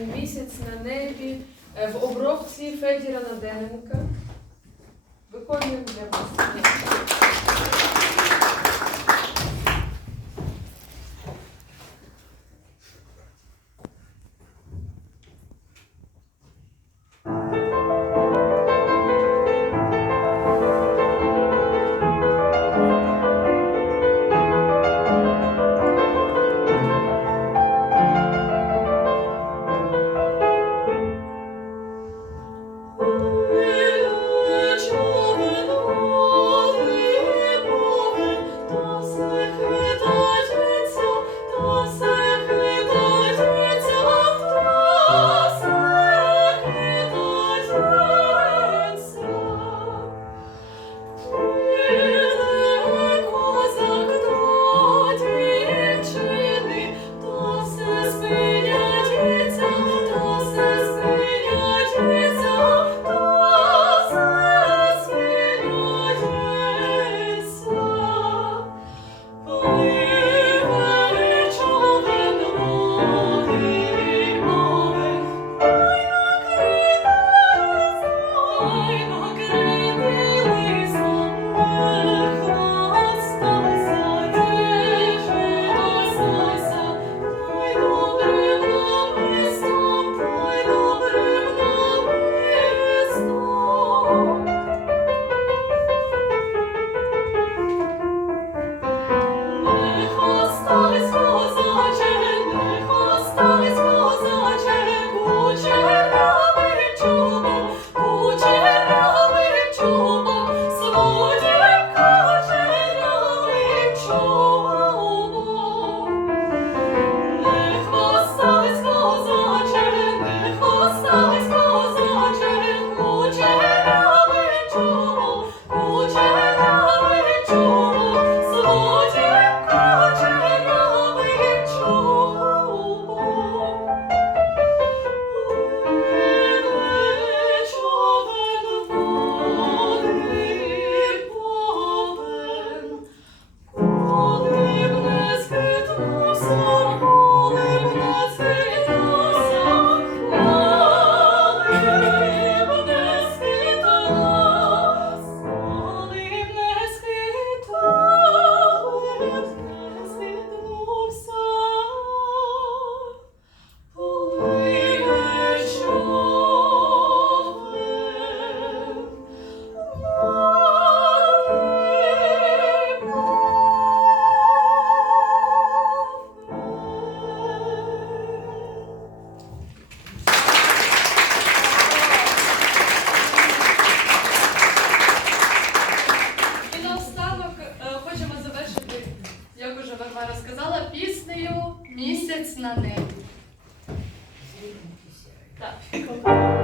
місяць на небі е, в обробці Федіра Наденка. Виконуємо для вас. 对。